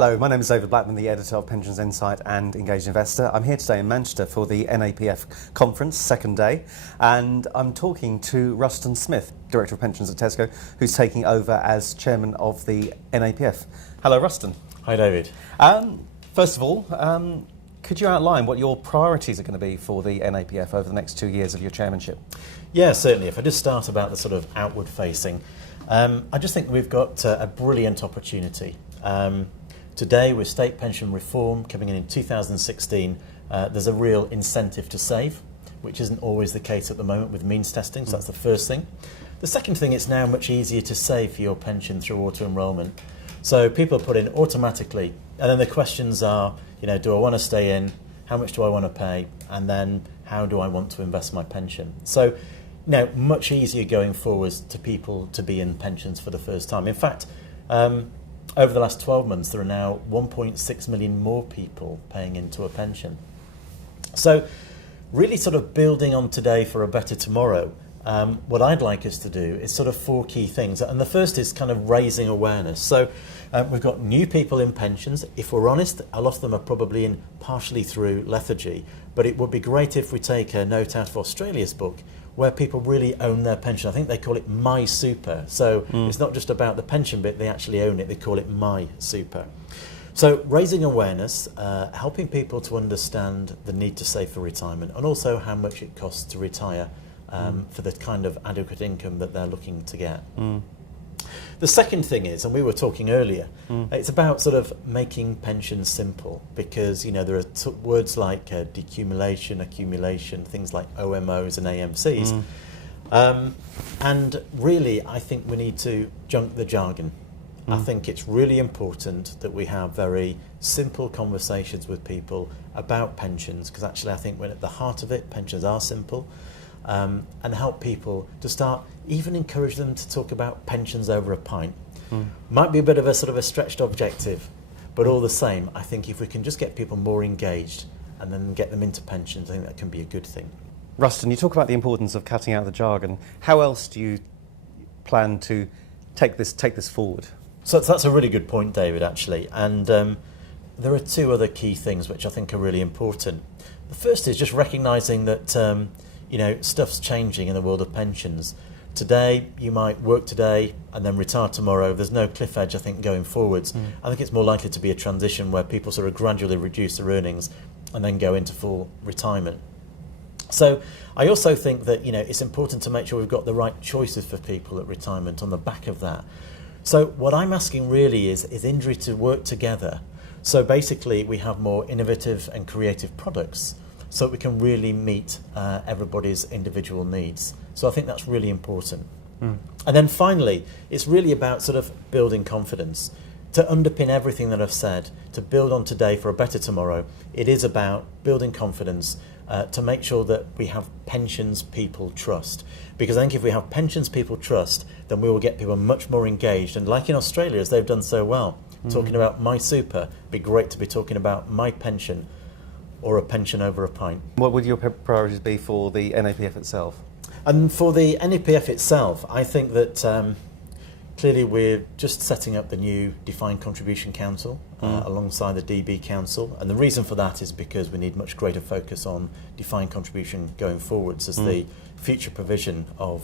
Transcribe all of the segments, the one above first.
Hello, my name is David Blackman, the editor of Pensions Insight and Engaged Investor. I'm here today in Manchester for the NAPF conference, second day, and I'm talking to Ruston Smith, Director of Pensions at Tesco, who's taking over as Chairman of the NAPF. Hello, Ruston. Hi, David. First of all, could you outline what your priorities are going to be for the NAPF over the next 2 years of your chairmanship? Yeah, certainly. If I just start about the sort of outward facing, I just think we've got a brilliant opportunity. Today, with state pension reform coming in 2016, there's a real incentive to save, which isn't always the case at the moment with means testing, so that's the first thing. The second thing, it's now much easier to save for your pension through auto-enrolment. So people put in automatically, and then the questions are, do I want to stay in? How much do I want to pay? And then how do I want to invest my pension? So, much easier going forwards to people to be in pensions for the first time. In fact, over the last 12 months, there are now 1.6 million more people paying into a pension. So really sort of building on today for a better tomorrow, what I'd like us to do is sort of 4 key things. And the first is kind of raising awareness. So we've got new people in pensions. If we're honest, a lot of them are probably in partially through lethargy. But it would be great if we take a note out of Australia's book where people really own their pension. I think they call it My Super. So it's not just about the pension bit, they actually own it. They call it My Super. So raising awareness, helping people to understand the need to save for retirement and also how much it costs to retire for the kind of adequate income that they're looking to get. The second thing is, and we were talking earlier, it's about sort of making pensions simple because, there are words like decumulation, accumulation, things like OMOs and AMCs. And really, I think we need to junk the jargon. I think it's really important that we have very simple conversations with people about pensions because actually I think we're at the heart of it, pensions are simple. And help people to start, even encourage them to talk about pensions over a pint. Might be a bit of a sort of a stretched objective, but all the same, I think if we can just get people more engaged and then get them into pensions, I think that can be a good thing. Ruston, you talk about the importance of cutting out the jargon. How else do you plan to take this forward? So that's a really good point, David, actually. And there are 2 other key things which I think are really important. The first is just recognising that stuff's changing in the world of pensions. Today, you might work today and then retire tomorrow. There's no cliff edge, I think, going forwards. I think it's more likely to be a transition where people sort of gradually reduce their earnings and then go into full retirement. So I also think that, it's important to make sure we've got the right choices for people at retirement on the back of that. So what I'm asking really is industry to work together. So basically, we have more innovative and creative products so that we can really meet everybody's individual needs. So I think that's really important. And then finally, it's really about sort of building confidence. To underpin everything that I've said, to build on today for a better tomorrow, it is about building confidence to make sure that we have pensions people trust. Because I think if we have pensions people trust, then we will get people much more engaged. And like in Australia, as they've done so well, talking about My Super, it'd be great to be talking about My Pension, or a pension over a pint. What would your priorities be for the NAPF itself? And for the NAPF itself, I think that clearly we're just setting up the new Defined Contribution Council alongside the DB Council. And the reason for that is because we need much greater focus on defined contribution going forwards as the future provision of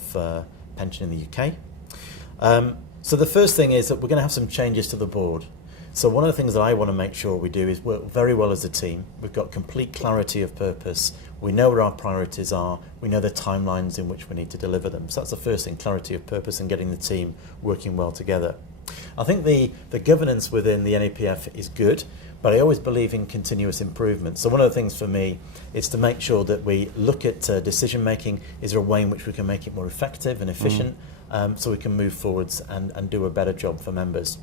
pension in the UK. So the first thing is that we're going to have some changes to the board. So one of the things that I want to make sure we do is work very well as a team. We've got complete clarity of purpose. We know where our priorities are. We know the timelines in which we need to deliver them. So that's the first thing, clarity of purpose and getting the team working well together. I think the governance within the NAPF is good, but I always believe in continuous improvement. So one of the things for me is to make sure that we look at decision making. Is there a way in which we can make it more effective and efficient so we can move forwards and do a better job for members?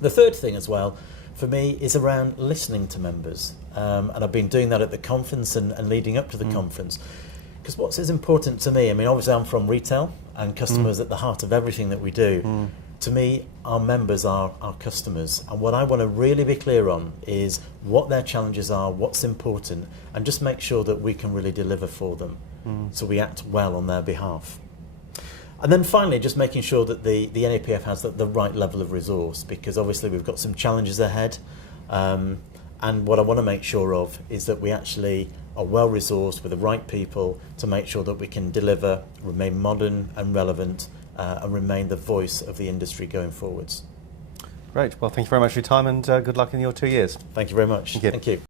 The third thing as well, for me, is around listening to members. And I've been doing that at the conference and leading up to the conference. Because what's as important to me, obviously I'm from retail and customers at the heart of everything that we do. To me, our members are our customers. And what I want to really be clear on is what their challenges are, what's important, and just make sure that we can really deliver for them. So we act well on their behalf. And then finally, just making sure that the NAPF has the right level of resource, because obviously we've got some challenges ahead. And what I want to make sure of is that we actually are well resourced with the right people to make sure that we can deliver, remain modern and relevant, and remain the voice of the industry going forwards. Great. Well, thank you very much for your time, and good luck in your 2 years. Thank you very much. Thank you. Thank you.